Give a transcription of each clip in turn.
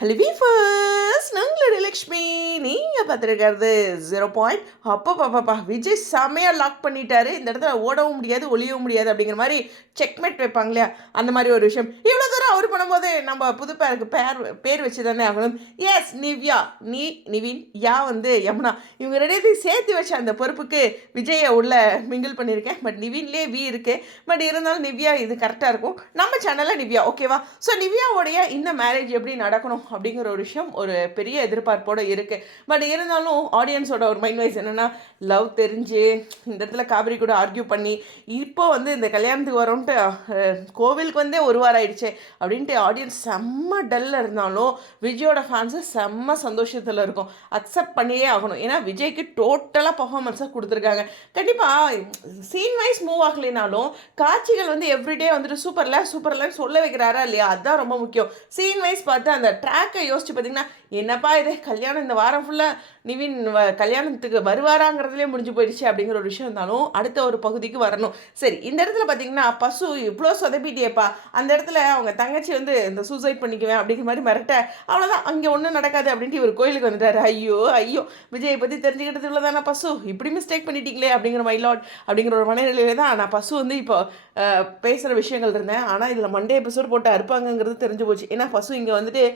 Hello வீஃபர்ஸ், நாங்களோட Lakshmi. நீங்கள் பார்த்துருக்கிறது 0 point. அப்பா விஜய் செமையாக லாக் பண்ணிட்டாரு. இந்த இடத்துல ஓடவும் முடியாது, ஒளியவும் முடியாது அப்படிங்கிற மாதிரி செக்மேட் வைப்பாங்க இல்லையா, அந்த மாதிரி ஒரு விஷயம். இவ்வளோ தூரம் அவர் பண்ணும்போது நம்ம புது பேருக்கு பேர் வச்சு தானே ஆகணும். எஸ், நிவ்யா, நிவின், யமுனா, இவங்க ரெடியத்தையும் சேர்த்து வச்ச அந்த பொறுப்புக்கு விஜயை உள்ள மிங்கிள் பண்ணியிருக்கேன். பட் நிவின்லேயே இருக்குது. பட் இருந்தாலும் நிவ்யா இது கரெக்டாக இருக்கும். நம்ம சேனலில் நிவ்யா, ஓகேவா? ஸோ நிவ்யாவோடைய இந்த மேரேஜ் எப்படி நடக்கணும் அப்படிங்கிற ஒரு விஷயம் ஒரு பெரிய எதிர்பார்ப்போடு இருக்குது. பட் இருந்தாலும் ஆடியன்ஸோட ஒரு மைண்ட் வைஸ் என்னென்னா, லவ் தெரிஞ்சு இந்த இடத்துல காவிரி கூட ஆர்கியூ பண்ணி இப்போ இந்த கல்யாணத்துக்கு வரோன்ட்டு கோவிலுக்கு ஒரு வாரம் ஆயிடுச்சு அப்படின்ட்டு ஆடியன்ஸ் செம்ம டல்ல இருந்தாலும் விஜயோட ஃபேன்ஸு செம்ம சந்தோஷத்தில் இருக்கும். அக்செப்ட் பண்ணியே ஆகணும். ஏன்னா விஜய்க்கு டோட்டலாக பர்ஃபார்மன்ஸாக கொடுத்துருக்காங்க. கண்டிப்பாக சீன் வைஸ் மூவ் ஆகலைனாலும் காட்சிகள் எவ்ரிடே சூப்பர்ல சொல்ல வைக்கிறாரா இல்லையா, அதுதான் ரொம்ப முக்கியம். சீன் வைஸ் பார்த்து அந்த ட்ராக்கை யோசிச்சு பார்த்தீங்கன்னா, என்னப்பா இது கல்யாணம் இந்த வாரம் ஃபுல்லாக நிவின் கல்யாணத்துக்கு வருவாராங்கிறதுலே முடிஞ்சு போயிடுச்சு அப்படிங்கிற ஒரு விஷயம் இருந்தாலும் அடுத்த ஒரு பகுதிக்கு வரணும். சரி, இந்த இடத்துல பார்த்தீங்கன்னா பசு இவ்வளோ சொதப்பிட்டியப்பா, அந்த இடத்துல அவங்க தங்கச்சி இந்த சூசைட் பண்ணிக்குவேன் அப்படிங்கிற மாதிரி மிரட்ட, அவ்வளோதான், அங்கே ஒன்றும் நடக்காது அப்படின்ட்டு இவர் கோயிலுக்கு வந்துட்டார். ஐயோ விஜயை பற்றி தெரிஞ்சுக்கிட்டது இவ்வளோதானா பசு, இப்படி மிஸ்டேக் பண்ணிட்டீங்களே அப்படிங்கிற மைலாட் அப்படிங்கிற ஒரு மனநிலையில தான் நான் பசு இப்போ பேசுகிற விஷயங்கள் இருந்தேன். ஆனால் இதில் மண்டே எபிசோடு போட்டு அறுப்பாங்கிறது தெரிஞ்சு போச்சு. ஏன்னா பசு இங்கே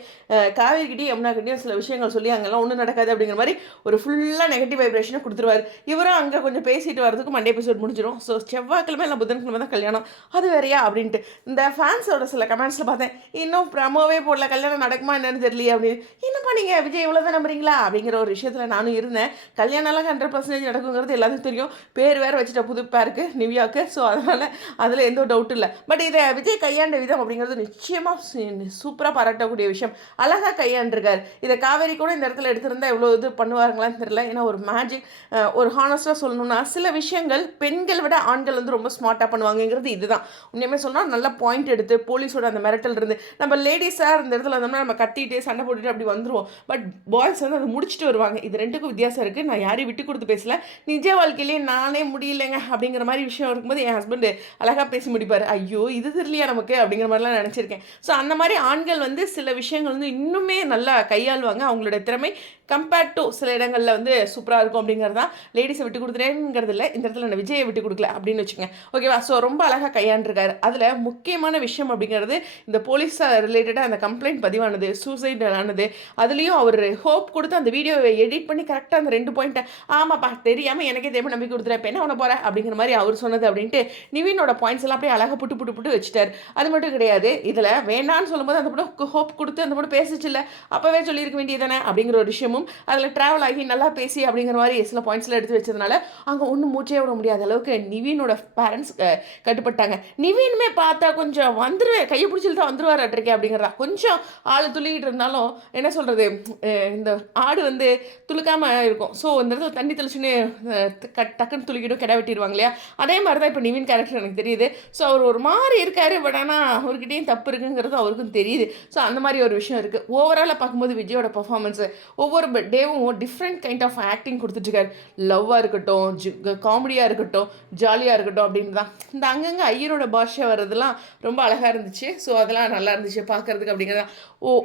காவேரிக்கிட்டையும் யமுனாக்கிட்டையும் சில விஷயங்கள் சொல்லி அங்கெல்லாம் ஒன்றும் நடக்காது அப்படிங்கிற மாதிரி ஒரு ஃபுல்லாக நெகட்டிவ் வைப்ரேஷனை கொடுத்துருவார். இவரும் அங்கே கொஞ்சம் பேசிட்டு வரதுக்கு மண்டே எபிசோட் முடிஞ்சிடும். ஸோ செவ்வாய்க்கிழமை இல்லை புதன்கிழமை தான் கல்யாணம், அது வேறையா அப்படின்ட்டு இந்த ஃபேன்ஸோட சில கமெண்ட்ஸில் பார்த்தேன், இன்னும் ப்ரமோவே போடல, கல்யாணம் நடக்குமா என்னன்னு தெரியலையே அப்படின்னு. என்னப்பா நீங்கள் விஜய் இவ்வளோ தான் நம்புறீங்களா அப்படிங்கிற ஒரு விஷயத்தில் நானும் இருந்தேன். கல்யாணம்லாம் 100% நடக்குங்கிறது எல்லாத்துக்கும் தெரியும். பேர் வேறு வச்சுட்ட புது பேருக்கு, நிவ்யாவுக்கு. ஸோ அதனால் அதில் எந்த டவுட்டும் இல்லை. பட் இதை விஜய் கையாண்ட விதம் அப்படிங்கிறது நிச்சயமாக சூப்பராக பாராட்டக்கூடிய விஷயம். அழகாக கையாண்டிருக்கார். இதை காவேரி கூட இந்த இடத்துல எடுத்திருந்தால் எவ்வளோ இது பண்ணுவாங்களான்னு தெரியல. ஏன்னா ஒரு மேஜிக், ஒரு ஹானஸ்ட்டாக சொல்லணும்னா சில விஷயங்கள் பெண்கள் விட ஆண்கள் ரொம்ப ஸ்மார்ட்டாக பண்ணுவாங்கங்கிறது இதுதான். உண்மையுமே சொன்னால் நல்ல பாயிண்ட் எடுத்து போலீஸோட அந்த மிரட்டல் இருந்து நம்ம லேடிஸாக இந்த இடத்துல வந்தோம்னா நம்ம கத்திட்டு சண்டை போட்டுட்டு அப்படி வந்துடுவோம். பட் பாய்ஸ் அதை முடிச்சுட்டு வருவாங்க. இது ரெண்டுக்கும் வித்தியாசம் இருக்குது. நான் யாரையும் விட்டு கொடுத்து பேசல, நிஜ வாழ்க்கையிலேயே நானே முடியலைங்க அப்படிங்கிற மாதிரி விஷயம் இருக்கும்போது என் ஹஸ்பண்டு அழகாக பேசி முடிப்பார். ஐயோ இது தெரியலையா நமக்கு அப்படிங்கிற மாதிரிலாம் நினச்சிருக்கேன். ஸோ அந்த மாதிரி ஆண்கள் சில விஷயங்கள் இன்னுமே நல்லா கையாளுவாங்க. அவங்களோட திறமை கம்பேர்ட் டு சில இடங்களில் சூப்பராக இருக்கும் அப்படிங்கிறதான். லேடிஸை விட்டு கொடுத்துட்டேங்கிறது இல்லை, இந்த இடத்துல நான் விஜயை விட்டு கொடுக்கல அப்படின்னு வச்சுக்கோங்க, ஓகேவா? ஸோ ரொம்ப அழகாக கையாண்டிருக்காரு. அதில் முக்கியமான விஷயம் அப்படிங்கிறது இந்த போலீஸ் ரிலேட்டடாக அந்த கம்ப்ளைண்ட் பதிவானது, சூசைட் ஆனது, அதுலேயும் அவர் ஹோப் கொடுத்து அந்த வீடியோவை எடிட் பண்ணி கரெக்டாக அந்த 2 பாயிண்ட்டை, ஆமாப்பா தெரியாமல் எனக்கே தேவை நம்பி கொடுத்துறேன், இப்போ என்ன பண்ண போகிறேன் அப்படிங்கிற மாதிரி அவர் சொன்னது அப்படின்ட்டு நிவினோட பாயிண்ட்ஸ் எல்லாம் அப்படியே அழகாக புட்டு வச்சுட்டார். அது மட்டும் கிடையாது, இதில் வேணான்னு சொல்லும்போது அந்த பொண்ணு ஹோப் கொடுத்து அந்த பொண்ணு பேசிச்சு இல்லை, அப்போவே சொல்லியிருக்க வேண்டியதானே அப்படிங்கிற ஒரு விஷயமும் அதில் ட்ராவல் ஆகி நல்லா பேசி அப்படிங்கிற மாதிரி சில பாயிண்ட்ஸில் எடுத்து வச்சதுனால அங்கே ஒன்றும் மூச்சே விட முடியாத அளவுக்கு நிவினோட பேரண்ட்ஸ் கட்டுப்பட்டாங்க. நிவினுமே பார்த்தா கொஞ்சம் வந்துருவேன், கையை பிடிச்சிட்டு தான் வந்துருவார் அட்ரிக்கே அப்படிங்கிறதா. கொஞ்சம் ஆள் துள்ளிக்கிட்டு இருந்தாலும் என்ன சொல்கிறது, இந்த ஆடு துளுக்காமல் இருக்கும். ஸோ இந்த இடத்துல தண்ணி தெளிச்சுன்னு டக்குன்னு துளுக்கிடும், கிட வெட்டிடுவாங்க இல்லையா, அதே மாதிரி தான் இப்போ நிவின் கேரக்டர் எனக்கு தெரியுது. ஸோ அவர் ஒரு மாதிரி இருக்காரு. பட் ஆனால் அவர்கிட்டையும் தப்பு இருக்குங்கிறது அவருக்கும் தெரியுது. ஸோ அந்த மாதிரி ஒரு விஷயம் இருக்குது. ஓவராலாக பார்க்கும்போது விஜயோட பர்ஃபார்மன்ஸு ஒவ்வொரு டேவும் டிஃப்ரெண்ட் கைண்ட் ஆஃப் ஆக்டிங் கொடுத்துட்ருக்காரு. லவ்வாக இருக்கட்டும், காமெடியாக இருக்கட்டும், ஜாலியாக இருக்கட்டும் அப்படின்னு தான். இந்த அங்கங்கே ஐயரோட பாஷை வர்றதுலாம் ரொம்ப அழகாக இருந்துச்சு. ஸோ அதெல்லாம் நல்லா இருந்துச்சு பார்க்குறதுக்கு அப்படிங்கிறதா.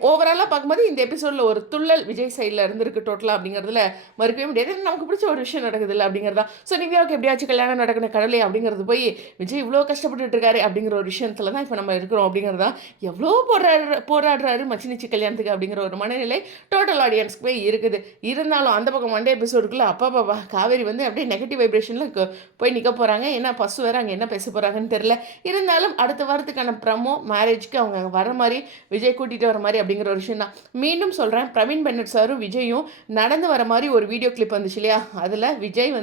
ஓவராலாக பார்க்கும்போது இந்த எபிசோடில் ஒரு துள்ளல் விஜய் சைடில் இருந்திருக்கு டோட்டலாக அப்படிங்கிறதுல மறுக்கவே முடியாது. நமக்கு பிடிச்ச ஒரு விஷயம் நடக்குது இல்லை அப்படிங்கிறதா. ஸோ நிவ்யாவுக்கு எப்படியாச்சும் கல்யாணம் நடக்கணும் கடலை அப்படிங்கிறது போய் விஜய் இவ்வளோ கஷ்டப்பட்டுட்டு இருக்காரு அப்படிங்கிற ஒரு விஷயத்தில் தான் இப்போ நம்ம இருக்கிறோம் அப்படிங்கிறதா. எவ்வளோ போராடுறாரு மச்சினிச்சி கல்யாணத்துக்கு அப்படிங்கிற ஒரு மனநிலை டோட்டல் ஆடியன்ஸ்க்கு போய் இருக்குது. இருந்தாலும் அந்த பக்கம் மண்டே எபிசோடுக்குள்ளே அப்பா காவேரி அப்படியே நெகட்டிவ் வைப்ரேஷனில் போய் நிற்க போகிறாங்க. ஏன்னா பசு வேறு அங்கே என்ன பேச போகிறாங்கன்னு தெரில. இருந்தாலும் அடுத்த வாரத்துக்கான ப்ரமோ மேரேஜ்க்கு அவங்க வர மாதிரி விஜய் கூட்டிகிட்டு வர மாதிரி அப்படிங்கிற ஒரு விஷயம் தான். மீண்டும் சொல்கிறேன், பிரவீன் பென்னட் சாரும் விஜயும் நடந்து வர மாதிரி ஒரு வீடியோ கிளிப் வந்துச்சு இல்லையா, அதில் விஜய்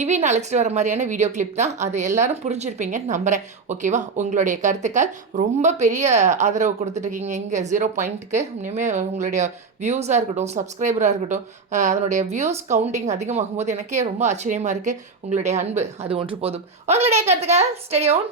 நிவின் அழைச்சிட்டு வர மாதிரியான வீடியோ கிளிப் தான். அது எல்லாரும் புரிஞ்சிருப்பீங்கன்னு நம்புகிறேன், ஓகேவா? உங்களுடைய கருத்துக்கள் ரொம்ப பெரிய ஆதரவு கொடுத்துட்ருக்கீங்க இங்கே 0 பாயிண்ட்டுக்கு. இனிமேல் உங்களுடைய வியூஸாக இருக்கட்டும், சப்ஸ்கிரைபராக இருக்கட்டும், அதனுடைய வியூஸ் கவுண்டிங் அதிகமாகும் போது எனக்கே ரொம்ப ஆச்சரியமாக இருக்குது. உங்களுடைய அன்பு அது ஒன்று போதும். உங்களுடைய கருத்துக்கள் ஸ்டே ஆன்.